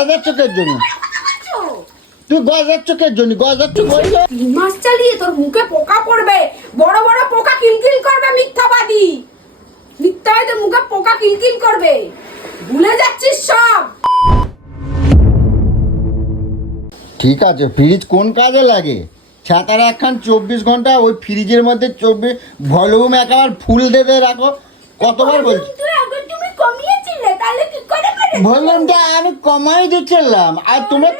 গজার চোখের জন্য তুই গজার চোখের জন্য গজার চোখ বললো 3 মাস চালিয়ে তোর মুখে পোকা পড়বে, বড় বড় পোকা কিলকিল করবে। মিথ্যাবাদী, মিথ্যায় তোর মুখে পোকা কিলকিল করবে, ভুলে যাচ্ছিস সব। ঠিক আছে, ফ্রিজ কোন কাজে লাগে? ছাতার একখান 24 ঘন্টা ওই ফ্রিজের মধ্যে 24 ভলিউম একেবারে ফুল দিয়ে রাখো। কতবার বলছি তুমি কমিয়েছিলে, তাহলে কি করে করে ভলিউমটা আমি কমাই দিচ্ছিলাম, আর তোমরা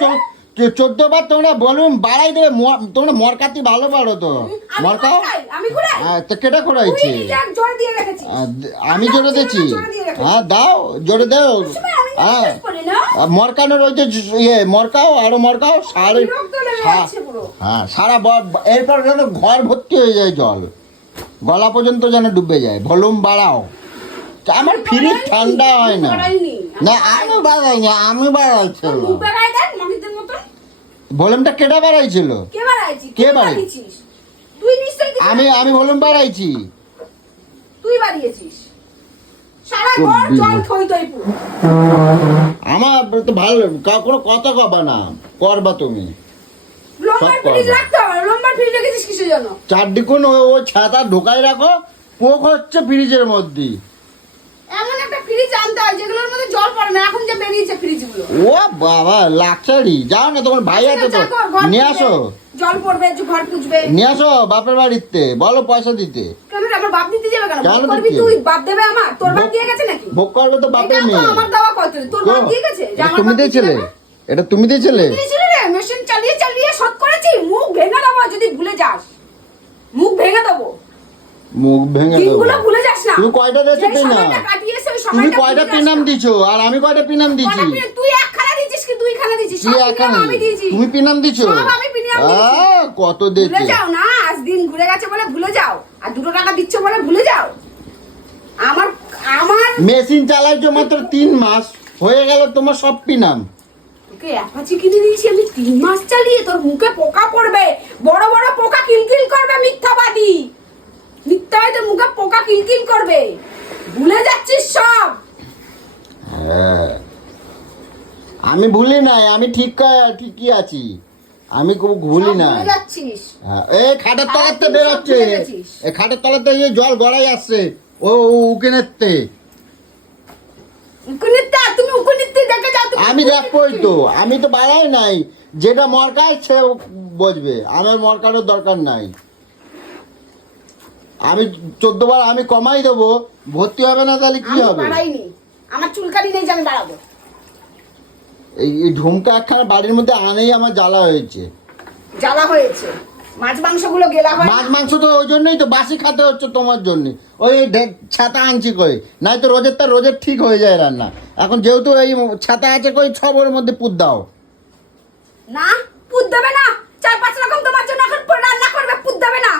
14 বার তোমরা ভলিউম বাড়াই দেবে। তোমরা মরকাতি ভালো পারো তো, মরকাও। আমি ঘুরাই, তো কেটা ঘুরাইছি? জোরে দিয়ে রেখেছি। আমি জোরে দিচ্ছি? হ্যাঁ দাও, জোরে দাও। হ্যাঁ মরকানোর ওই যে ইয়ে মরকাও, আরো মরকাও সারা। হ্যাঁ সারা এরপর যেন ঘর ভর্তি হয়ে যায় জল, গলা পর্যন্ত যেন ডুবে যায়। ভলিউম বাড়াও। আমার ফ্রিজ ঠান্ডা হয় না। না আমি বাড়াইনি, আমি বাড়াইছিলাম। ভলিউমটা কেটা বাড়াইছিল? কে বাড়াইছিস? আমি ভলিউম বাড়াইছি। তুই বাড়িয়েছিস। সারা ঘর জল থই থই পুরো। আমার তো ভালো কোনো কথা কবা না, করবা তুমি। লম্বা ফ্রিজ রাখতে হবে, লম্বা ফ্রিজ রেখেছিস কিসের জন্য? চারদিকুন ওই ছাতা ঢোকাই রাখো, পোক হচ্ছে ফ্রিজের মধ্যে। এমন একটা ফ্রিজ আনতে হয় যেগুলোর মধ্যে জল পড়ে না, এখন যে বেরিয়েছে ফ্রিজগুলো। ও বাবা লাক্সারি, যাও না, তোমার ভাই আছে তো, নিয়ে আসো। জল পড়বে, ঘর পুছবে, নিয়ে আসো বাপের বাড়িতে, বলো পয়সা দিতে। কেন আমার বাপ দিতে যাবে? কেন ভোগ করবি তুই? বাপ দেবে আমার? তোর বাপ দিয়ে গেছে নাকি? ভোগ করবে তো বাপের মেয়ে। আমার দেওয়া কত? তোর বাপ দিয়ে গেছে? তুমি দিয়েছিলে? এটা তুমি দিয়েছিলে? দিয়েছিলে রে, মেশিন চালিয়ে চালিয়ে শোধ করেছি। মুখ ভেঙে দেবো যদি ভুলে যাস, মুখ ভেঙে দেবো। মুখ ভেঙে দেবো? দিনগুলো ভুলে যাস না। তুমি কয়টা দিয়েছো পিনাম? তুমি কয়টা পিনাম দিছো আর আমি কয়টা পিনাম দিছি? তুই একখানা দিছিস কি দুইখানা দিছিস? কি একখানা? আমি দিয়েছি। তুমি পিনাম দিছো? সব আমি পিনাম দিয়েছি। কত দিয়েছো? ভুলে যাও না, আজ দিন ঘুরে গেছে বলে ভুলে যাও, আর 2 টাকা দিচ্ছ বলে ভুলে যাও। আমার মেশিন চালাইছো মাত্র 3 মাস, হয়ে গেল তোমার সব পিনাম। তোকে অ্যাপাচি কিনে দিয়েছি আমি 3 মাস চালিয়ে, তোর মুখে পোকা পড়বে, বড় বড় পোকা কিলকিল করবে। মিথ্যাবাদী, মিথ্যায় তোর মুখে পোকা কিলকিল করবে, ভুলে যাচ্ছিস সব। হ্যাঁ আমি ভুলি নাই, আমি ঠিকই আছি, আমি খুব ভুলি না। এই খাটের তলাতে বেরোচ্ছে, এই খাটের তলাতে জল গড়াই আসছে। ও উকিনেতে তুমি উকুনিতে দেখে যাও। আমি দেখবই তো, আমি তো বাড়াই নাই। যেটা মরকায় সে বসবে, আমার মরকানোর দরকার নাই। আমি 14 বার আমি কমাই দেবো, ভর্তি হবে না তাহলে কি হবে? আমার চুলকানি নেই যে আমি বাড়াবো। এই ঝুমকা একখানা বাড়ির মধ্যে আনেই আমার জ্বালা হয়েছে। জ্বালা হয়েছে মাছ মাংসগুলো গেলা হয়। মাছ মাংস তো ওই জন্যই তো বাসি খেতে হচ্ছে তোমার জন্য। ওই ছাতা আনছি কই, নাই তো রোজের ঠিক হয়ে যায় রান্না। এখন যেহেতু এই ছাতা আছে কই, 6 বরের মধ্যে পুত দাও। না পুত দেবে না, 4-5 রকম তোমার জন্য এখন রান্না করবে, পুত দেবে না।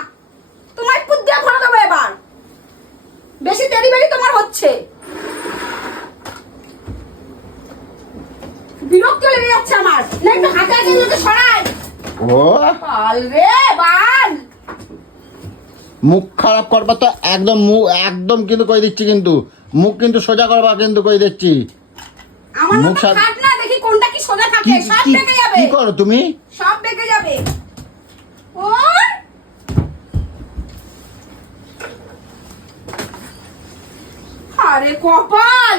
তোমায় পুত দিয়ে ভরে দেবো এবার, বেশি দেরি তোমার হচ্ছে। বিরক্ত লেগে যাচ্ছে আমার, না একটু হাতে হাতে নিয়ে সরাই। ও বাল রে বাল, মুখ খারাপ করবা তো একদম, একদম কিন্তু কই দিচ্ছি, কিন্তু মুখ কিন্তু সোজা করবা কিন্তু কই দিচ্ছি। আমার মুখ কাট না, দেখি কোনটা কি সোজা থাকে, সব বেঁকে যাবে। কি করো তুমি? সব বেঁকে যাবে। ও আরে কপাল,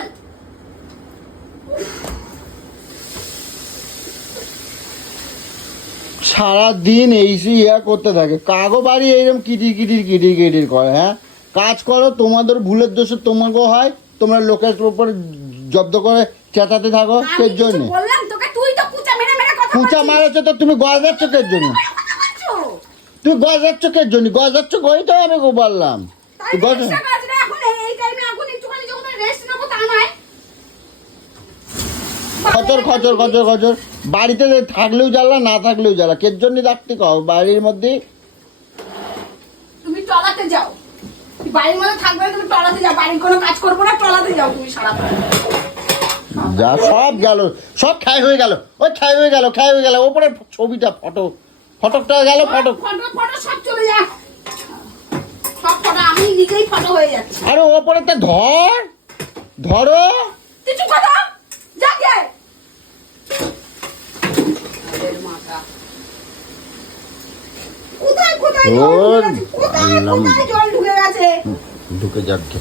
সারাদিন এইসি করতে থাকে। কাগো বাড়ি এইরকম কিটির করে। হ্যাঁ কাজ করো, তোমাদের ভুলের দোষে তোমাকেও হয়, তোমরা লোকের উপরে জব্দ করে চেঁচাতে থাকো। কের জন্য কুচা মারেছো তো তুমি? গজার চোখের জন্য তুমি গজার চোখের জন্য গজার চোখ ওই তো আমি বললাম। খচর বাড়িতে থাকলেও জ্বালা, না থাকলেও জ্বালা। কের জন্য রাখতে কও বাড়ির মধ্যে? তুমি টলাতে যাও, বাড়ির মধ্যে থাকবে, তুমি টলাতে যাও। বাড়ির কোনো কাজ করবো না, টলাতে যাও তুমি সারাদিন। যা সব গেল, সব খাই হয়ে গেল, ওই খাই হয়ে গেল। ওপরে ছবিটা ফটোটা গেল, ফটো সব চলে যা, সব ফটো আমি নিজেই ফটো হয়ে যাচ্ছি। আরে ওপরে তো ধরো কিছু কথা যাকে টাকা। কোথায় কোথায় ওর জল ঢুকে গেছে? কোথায় কোথায় জল ঢুকে গেছে? ঢুকে যাক গে।